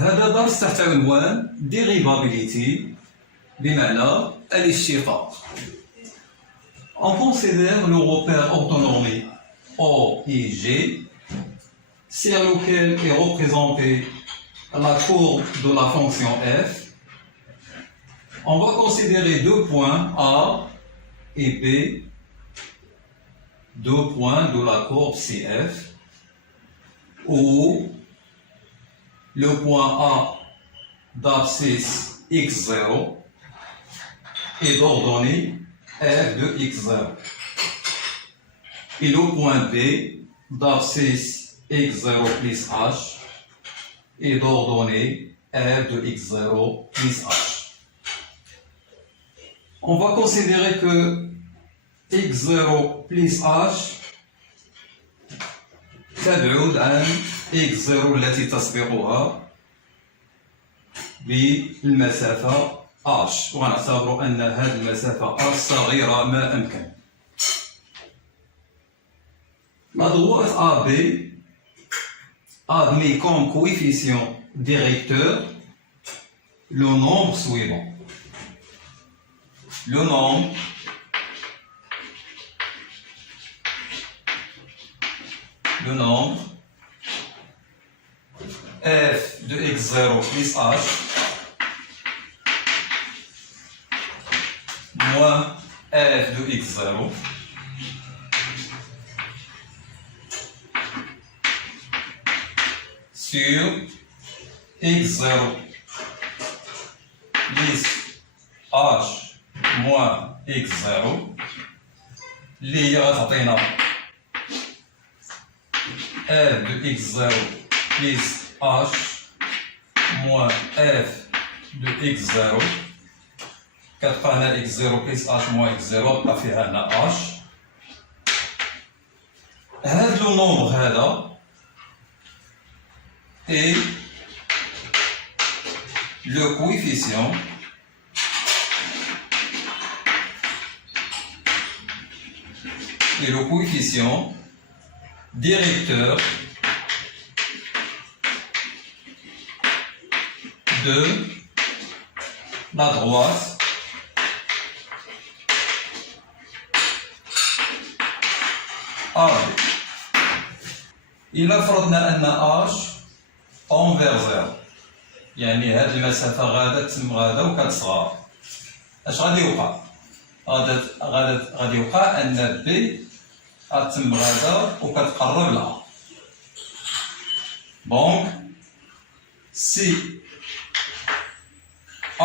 هذا درس تحت عنوان dérivabilité بمعنى الاشتقاق. On considère le repère orthonormé OIG sur lequel est représentée la courbe de la fonction f. On va considérer deux points A et B, deux points de la courbe CF, où le point A d'abscisse x0 est d'ordonnée f de x0 et le point B d'abscisse x0 plus h est d'ordonnée f de x0 plus h. On va considérer que x0 plus h تبعد عن x0 التي تسبقها بالمسافة h، ونعتبر أن هذه المسافة h صغيرة ما أمكن. La droite AB admet comme coefficient directeur le nombre suivant. Le nombre f de x0 plus h moins f de x0 sur x0 plus h moins x0 اللي هي غتعطينا f de x0 plus h moins f de x0 كتبقى هنا x0 plus h moins x0 بقى فيها هنا h. هذا لو نومبر هذا est le coefficient directeur de la droite AB. إلا فرضنا أن h envers 0، يعني هذه المسافة غادا تتم غادا وكتصغر، اش غادي يوقع؟ غادي يوقع أن B غتتم غادا وكتقرب لها. دونك si h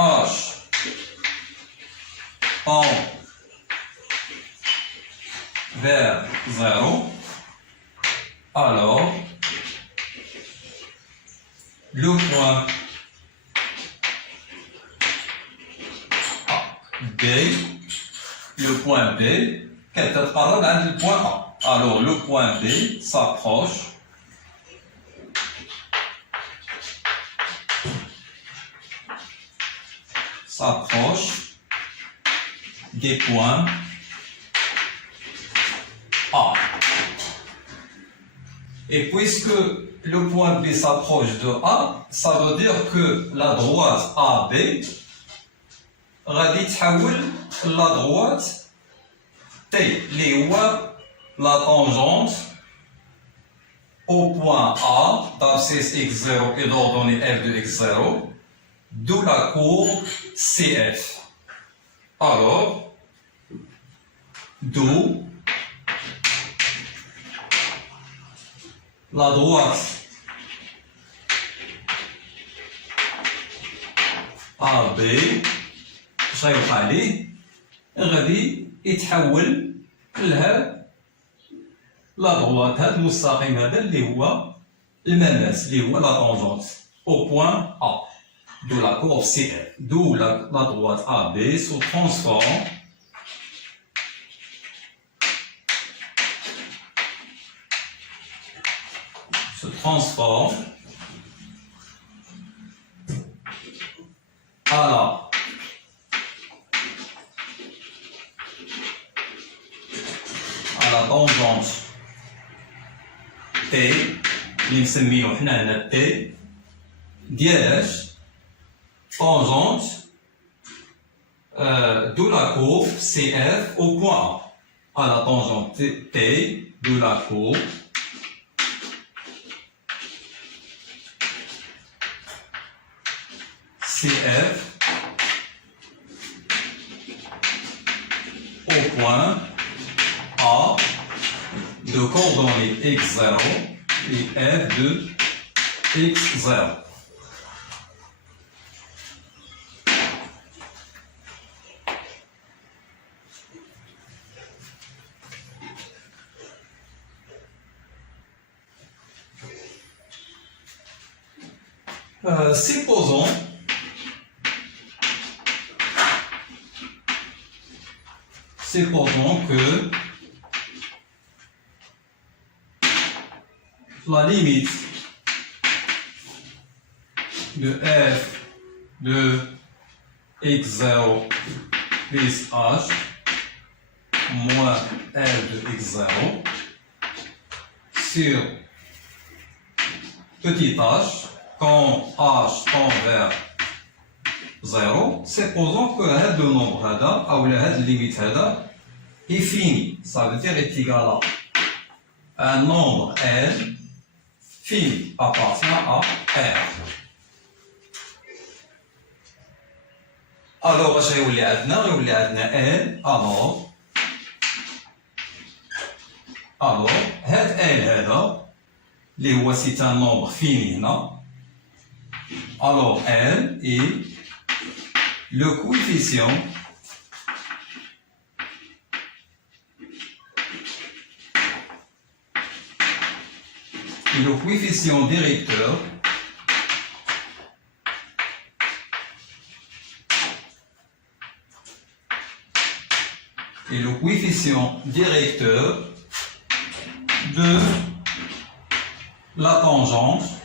tend vers 0, alors le point B كتتقرب عند البوان A. Alors le point B s'approche des points A. Et puisque le point B s'approche de A, ça veut dire que la droite AB غادي تحول la droite T اللي هو la tangente au point A d'abscisse x0 et d'ordonnée f de x0, d'où la courbe CF. Alors, d'où la droite AB غيوقع ليه؟ غادي يتحول لهاد لا دروات، هاد المستقيم هذا اللي هو المماس اللي هو لا طونجونت au point A, d'où la courbe CF, d'où la droite AB se transforme à la tangente T اللي نسميو حنا هنا T ديال tangente de la courbe CF au point A. À la tangente T de la courbe CF au point A de coordonnées x0 et f de x0. Supposons que la limite de f de x0 plus h moins f de x0 sur petit h quand h tend vers 0, supposons que le nombre ou la limite est fini, ça veut dire est égal à un nombre n fini appartient à R. Alors, je vais vous dire n, alors, n, c'est un nombre fini, alors n est le coefficient directeur de la tangente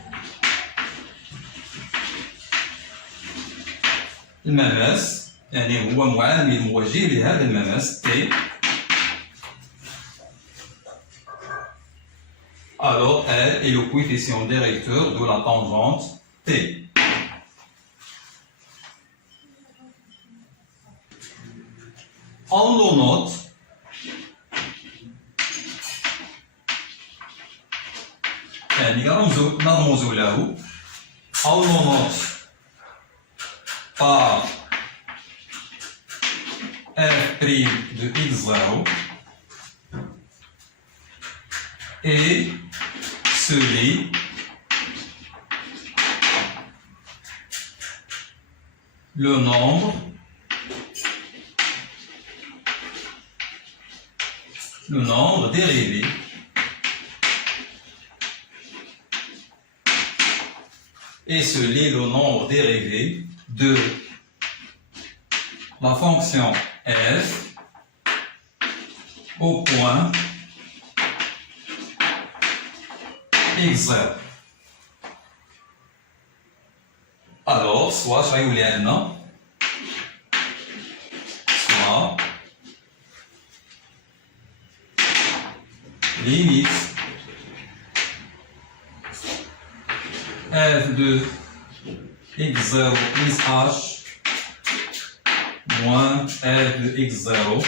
المماس يعني هو معامل موجه لهذا المماس T. Alors L est le coefficient directeur de la tangente T. On le note يعني نرمز له on le note par f' de x0 et se lit le nombre dérivé et se lit le nombre dérivé de la fonction f au point x0. Alors, soit soit limite f de x0 plus h moins f de x0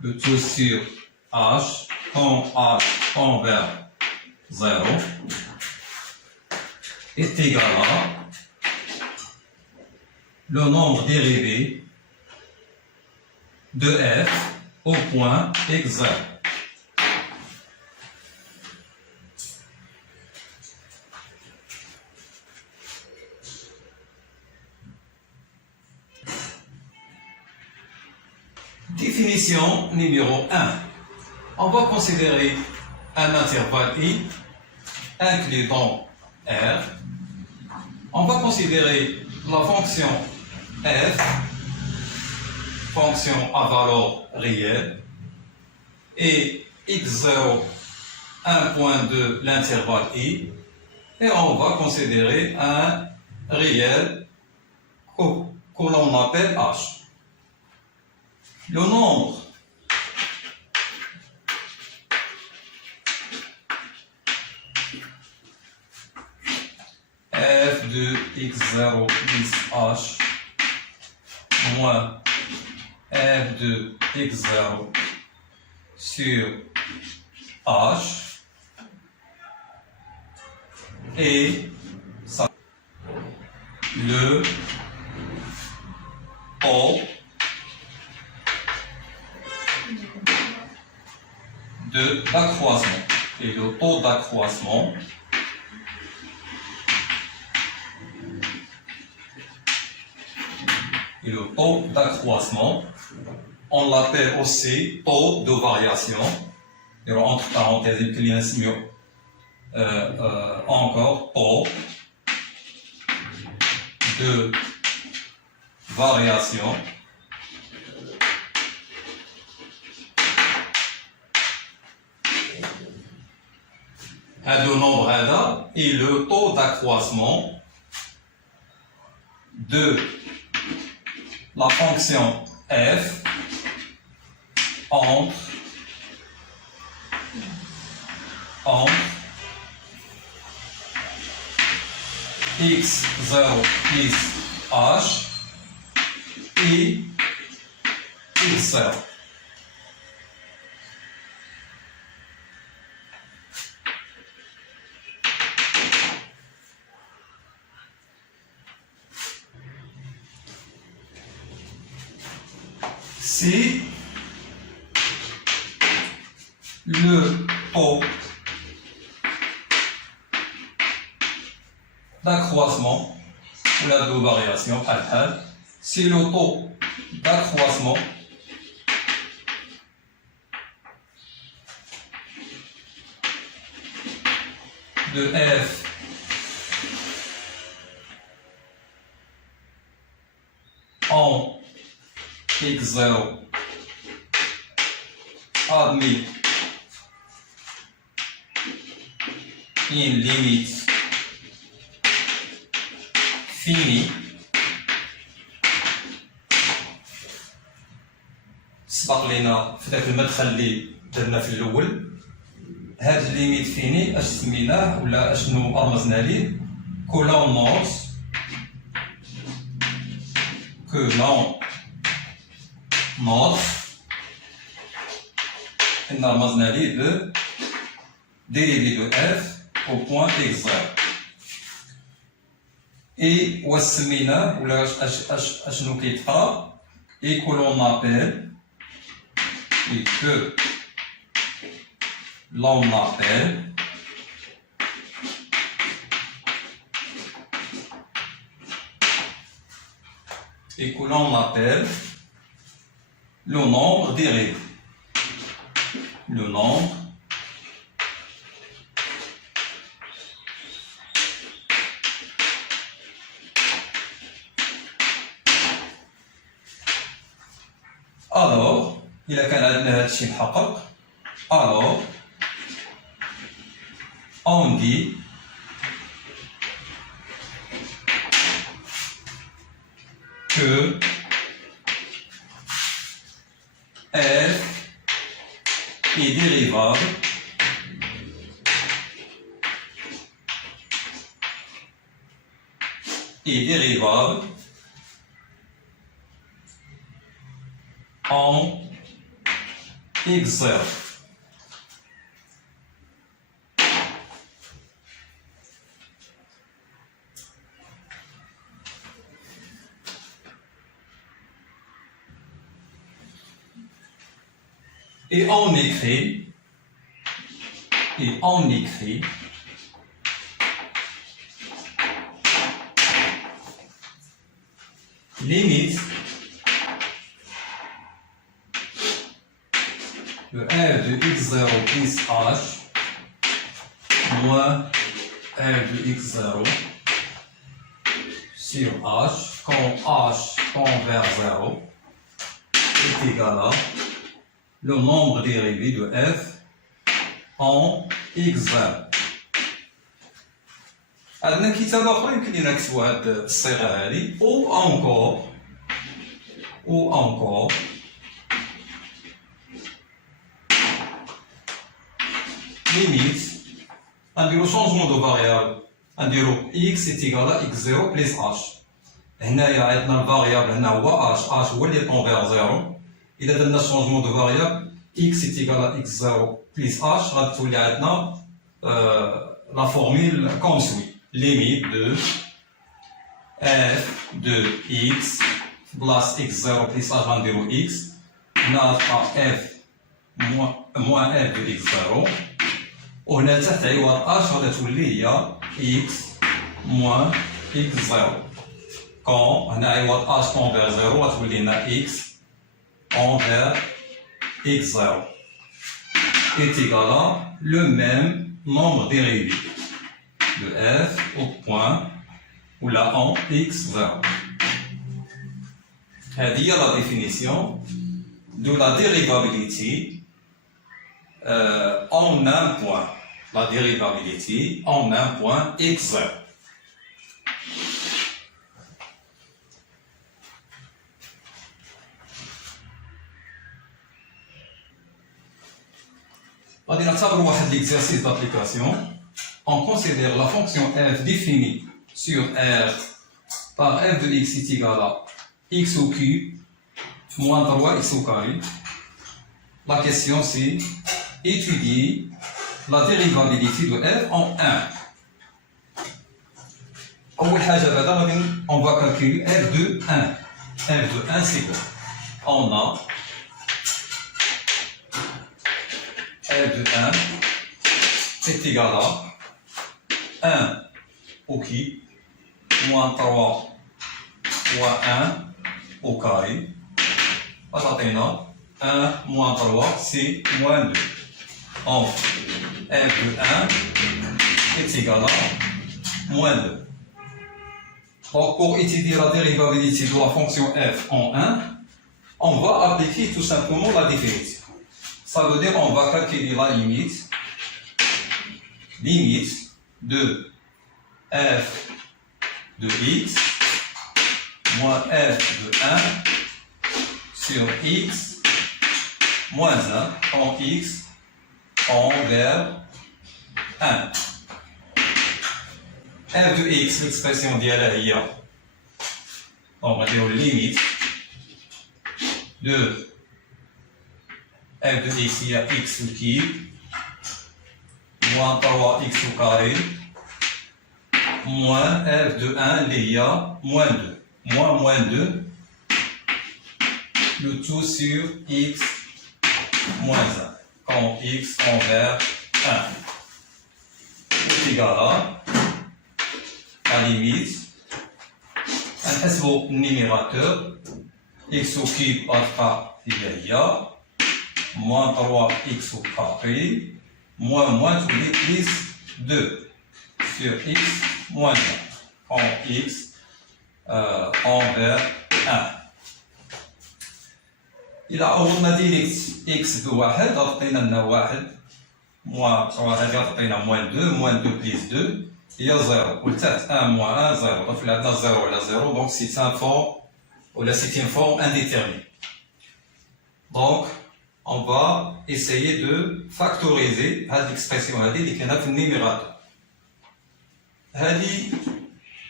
de tout sur h quand h tend vers 0 est égal à le nombre dérivé de f au point x0. Définition numéro 1. On va considérer un intervalle I inclus dans R. On va considérer la fonction f, fonction à valeur réelle, et x0, un point de l'intervalle I, et on va considérer un réel que l'on appelle h. Le nombre f de x0 plus h moins f de x0 sur h et ça, le taux d'accroissement et le taux d'accroissement on l'appelle aussi taux de variation. Et entre parenthèses, il y a encore taux de variation le nombre هذا et le taux d'accroissement de la fonction f entre x0 plus h et x0. Si le taux d'accroissement ou la de variation, si le taux d'accroissement de f en x0 admis une limite finie سبق لينا في ذاك المدخل اللي درنا في الاول هاد الليميت فيني اش سميناه ولا اشنو رمزنا ليه كولون نوت ان رمزنا ليه ب dérivé de f au point x0 et وسميناه ولا اشنو كيتقرا et que l'on appelle le nombre dérivé. Le nombre alors إذا كان عندنا هذا الشيء محقق alors on dit que f est dérivable en x0. Et on écrit limite de f de x0 plus h moins f de x0 sur h quand h tend vers 0 est égal à le nombre dérivé de f en x0. عندنا كتاب اخر يمكن لنا نكتبوا هاد الصيغه هذه او encore limite نديرو changement de variable غنديرو x est égal à x0 plus h. هنايا عندنا الفاريابل هنا هو h هو اللي طون فيغ زيرو. إلا درنا شونجمون دو فاريابل x est égal à x0 plus h غتولي عندنا la formule comme suit. Limite de f de x plus x0 plus h غنديرو x ناقص f moins f de x0 وهنا تحت عوض h غادا تولي هي x moins x0 كون هنا عوض h envers 0 غتولي لنا x envers x0 est égal à le même nombre dérivé de f au point ou là en x0. هذه هي la définition de la dérivabilité en un point. La dérivabilité en un point x0. غادي نعتبروا واحد l'exercice d'application. On considère la fonction f définie sur R par f de x est égal à x au cube moins 3x au carré. La question c'est étudier la dérivabilité de f en 1. أول حاجة بعدا غادي on va calculer f de 1. f de 1 c'est quoi? On a f de 1 est égal à 1 au cube moins 3 fois 1 au carré. غتعطينا 1 moins 3 c'est moins 2. Donc f de 1 est égal à moins 2. Donc pour étudier la dérivabilité de la fonction f en 1, on va appliquer tout simplement la définition. Ça veut dire qu'on va calculer la limite de f de x moins f de 1 sur x moins 1 en x envers 1. f de x, l'expression ديالها هي on va dire limite de f de x il y a x au cube moins 3x au carré moins f de 1 il y a moins 2 moins 2 le tout sur x moins 1 quand x envers 1 est égal à la limite نحسبوا النيميراتور x au cube alpha هي moins 3x au carré moins تولي plus 2 sur x moins 1 quand x envers 1. إلا عوضنا ديريكت x بواحد غتعطينا لنا واحد موان 3 هادي غتعطينا موان 2 بليس 2 هي 0 والتحت 1 موان 1 0 دونك عندنا 0 على 0 دونك سي ان فورم ولا سي ان فورم انديتيرميني. دونك on va essayer de factoriser هاد l'expression هادي اللي كاينه في النيميراتور. هادي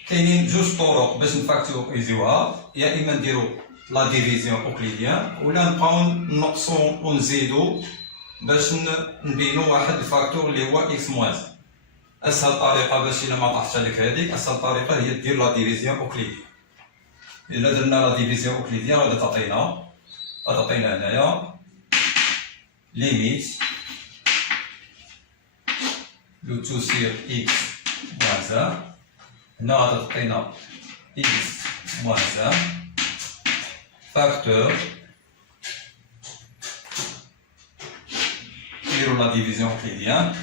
كاينين جوج طرق باش نفاكتوريزيوها، يا اما نديرو لا ديفيزيون اوكليديان ولا نبقاو نقصو ونزيدو باش نبينو واحد الفاكتور اللي هو اكس موان. اسهل طريقه باش الا ما طاحتش عليك هذيك، اسهل طريقه هي دير لا ديفيزيون اوكليديان. الا درنا لا ديفيزيون اوكليديان غادي تعطينا هنايا limite le tout sur x moins 1 هنا غادي تعطينا x moins 1 facteur نديرو لا ديفيزيون euclidienne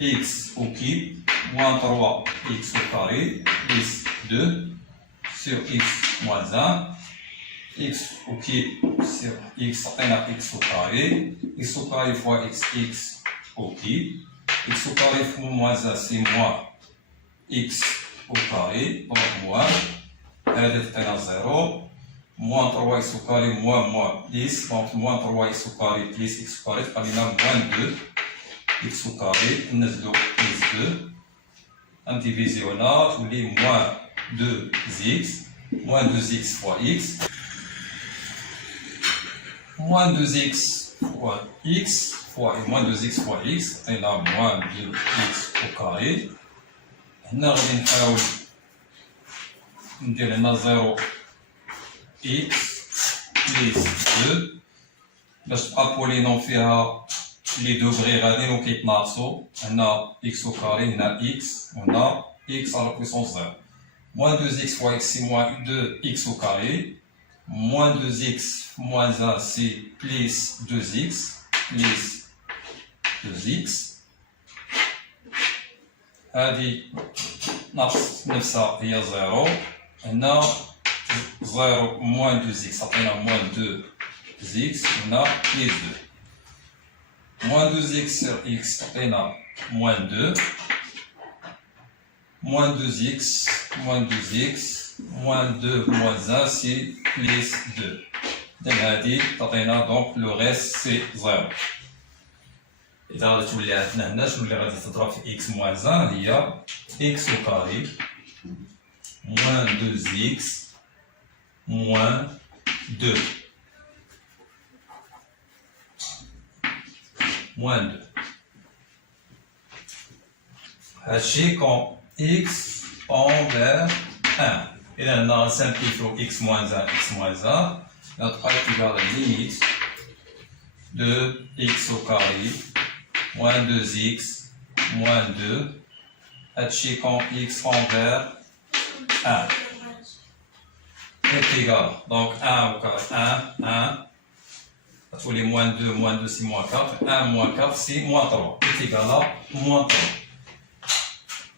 x au cube moins 3x au carré plus 2 sur x moins 1 x au cube sur x عطينا x au carré x au carré fois x au cube x au carré fois moins 1 c'est moins x au carré donc moins هذا تعطينا 0 moins 3x au carré moins 10 donc moins 3x au carré plus x au carré تبقى لنا moins 2 x au carré نزلو plus 2 diviser on a tous les moins 2x, moins 2x fois x, moins 2x fois x fois et moins 2x fois x, et là moins 2x au carré. هنا غادي نحاول ندير هنا 0 x plus 2 باش تبقى بولينوم فيها لي دوغري غاديين وكيتناقصوا. هنا x au carré, هنا x, وهنا x à la puissance 0. Moins 2x fois x, c'est moins 2x au carré. Moins 2x moins 1, c'est plus 2x, plus 2x. هذه ناقص نفسها هي 0. هنا 0 moins 2x عطينا moins 2x. هنا plus 2. Moins 2x sur x عطينا moins 2. Moins 2x, moins 2x, moins 2 moins 1, c'est plus 2. Donc le reste c'est 0. إذا غادي تولي عندنا هنا شنو اللي غادي تضرب في x moins 1 هي x au carré moins 2x moins 2 moins 2. هادشي quand x tend vers 1. Et là, on simplifie x moins 1, x moins 1. Notre équivalent à la limite de x au carré moins 2x moins 2. Et quand x tend vers 1 est égal. Donc 1 au carré, 1, 1. Tous les moins 2, c'est moins 4. 1 moins 4, c'est moins 3. Est égal à moins 3.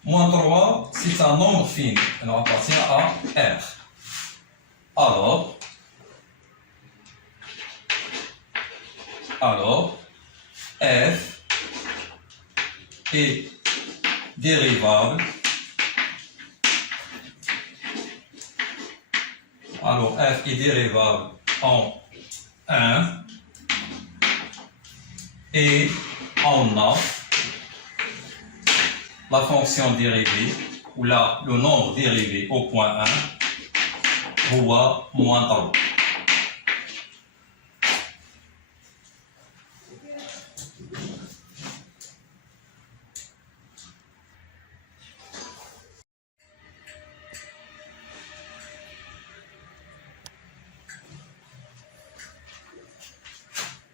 Moins 3, c'est un nombre fini. Alors, appartient à R. Alors, f est dérivable. Alors, f est dérivable en 1 et en 9. La fonction dérivée, ou là, le nombre dérivé au point 1, voit moins 3.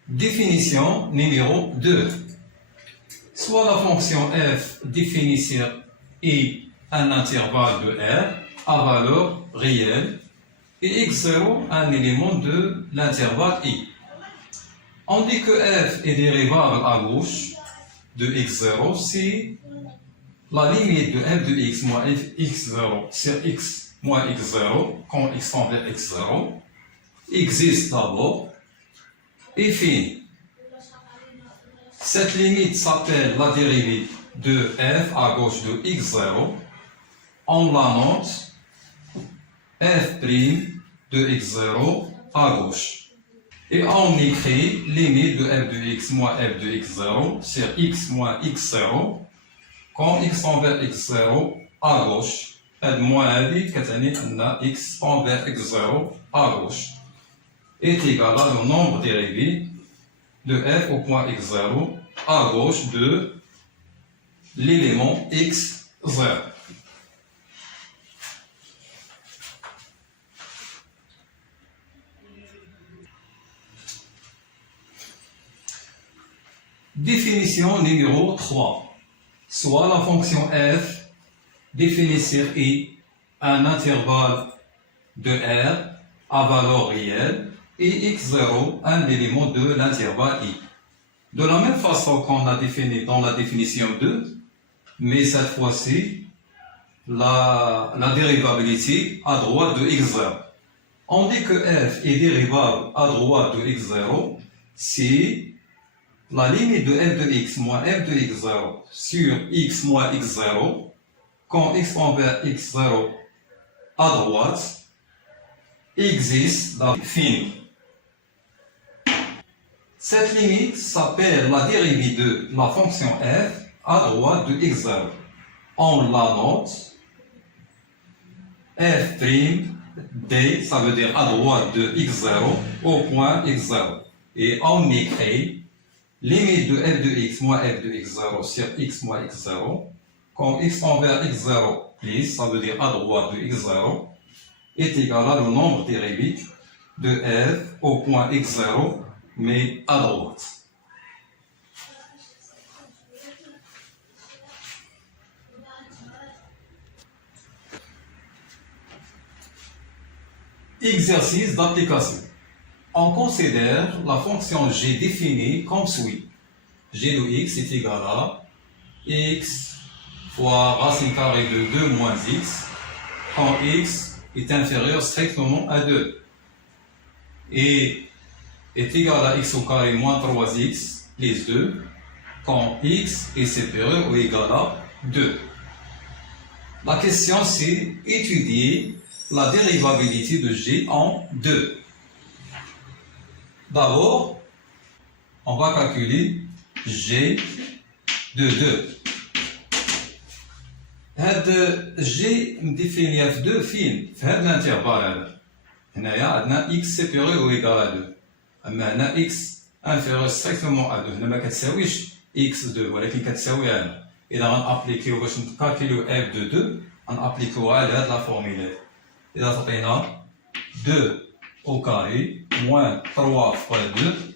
Définition numéro 2. Soit la fonction f définie sur I un intervalle de R à valeur réelle et x0 un élément de l'intervalle I. On dit que f est dérivable à gauche de x0 si la limite de f de x moins x0 sur x moins x0 quand x tend vers x0 existe d'abord et finie. Cette limite s'appelle la dérivée de f à gauche de x0. On la note f' de x0 à gauche. Et on écrit limite de f de x moins f de x0 sur x moins x0 quand x tend vers x0 à gauche. F moins هذه كتعني أن x tend vers x0 à gauche est égal à le nombre dérivé de f au point x0 à gauche de l'élément x0. Définition numéro 3. Soit la fonction f définit sur I un intervalle de R à valeur réelle et x0 un élément de l'intervalle I. De la même façon qu'on a défini dans la définition 2, mais cette fois-ci, la dérivabilité à droite de x0. On dit que f est dérivable à droite de x0 si la limite de f de x moins f de x0 sur x moins x0, quand x tend vers x0 à droite, existe la finie. Cette limite s'appelle la dérivée de la fonction f à droite de x0. on la note f' d, ça veut dire à droite de x0 au point x0. Et on écrit limite de f de x moins f de x0 sur x moins x0, quand x envers x0 plus, ça veut dire à droite de x0, est égal à le nombre dérivé de f au point x0, mais à droite. Exercice d'application. On considère la fonction g définie comme suit. G de x est égal à x fois racine carrée de 2 moins x, quand x est inférieur strictement à 2, et est égal à x au carré moins 3x plus 2, quand x est supérieur ou égal à 2. La question c'est étudier la dérivabilité de g en 2. D'abord, on va calculer g de 2. هذا g مديفينيها في 2 فين؟ في هذا الانترفال هذا. هنايا عندنا x supérieur ou égal à 2. اما هنا x inférieur strictement à 2. هنا ما كتساويش x2 ولكن كتساوي هنا. اذا غنابليكيو باش نكالكوليو f de 2 غنابليكيوها على هاد لا فورميل. اذا تعطينا 2 au carré moins 3 fois 2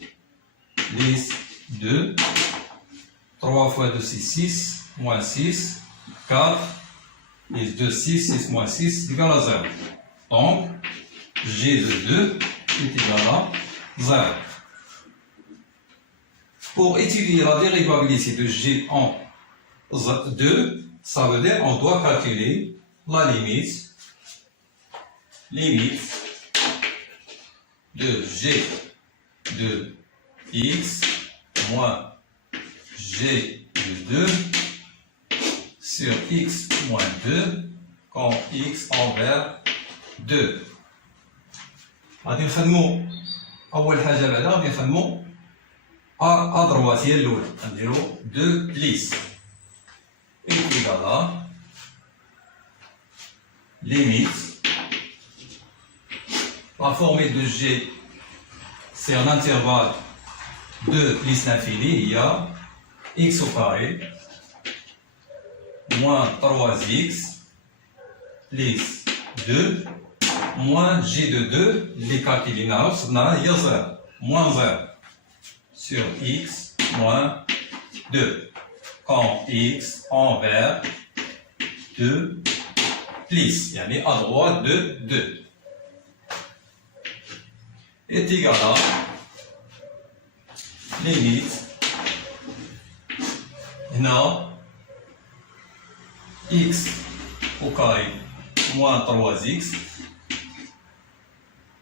plus 2, 3 fois 2 c'est 6, moins 6, 4, plus 2, 6, 6 moins 6 égale à 0. Donc, g de 2 est égal à 0. Pour étudier la dérivabilité de g en 2, ça veut dire qu'on doit calculer la limite de g de x moins g de 2 sur x moins 2 quand x envers 2. غادي نخدمو أول حاجة بعدا غادي نخدمو أ دروات هي الأولى غنديرو 2 بليس est égal à limite. La formule de g c'est un intervalle 2 plus l'infini, il y a x au carré moins 3x plus 2 moins g de 2, les calculs il y a 0, moins 0 sur x moins 2 quand x envers 2 plus, yani à droite de 2 est égal à limite هنا x au carré moins 3x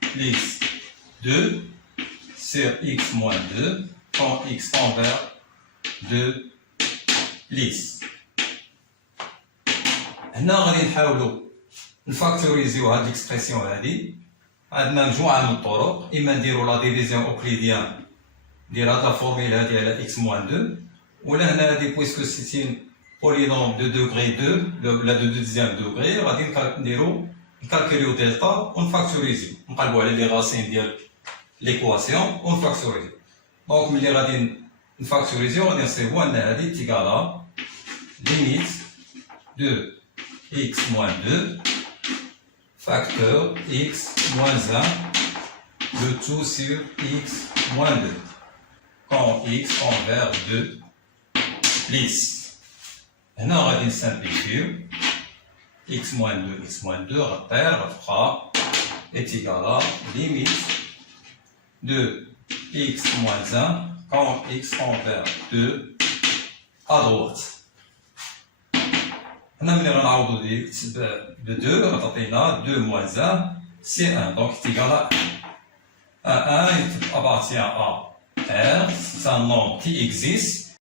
plus 2 sur x moins 2 quand x envers 2 plus. هنا غادي نحاولوا نفاكتوريزيو هاد الاكسبرسيون هادي. عندنا مجموعة من الطرق، إما نديرو لا ديفيزيون أوكليديان ندير هاد لا فورميل هادي على x moins 2 ولا هنا هادي بويسكو سيتي بولينوم دو دوغري 2 ولا دو دوزيام دوغري غادي نديرو نكالكوليو دلتا ونفاكتوريزيو نقلبو على لي راسين ديال ليكواسيون ونفاكتوريزيو. دونك ملي غادي نفاكتوريزيو غادي نصيبو أن هادي تيكالا ليميت دو x moins 2 facteur x moins 1 le tout sur x moins 2 quand x envers 2 plus. هنا غادي نسامبليفيو x moins 2 x moins 2 غتبقى est égal à limite de x moins 1 quand x envers 2 à droite. هنا ملي غنعوضو ب 2 غتعطينا 2 moins 1 c'est 1 donc c'est égal à 1 appartient à R, c'est un nombre qui existe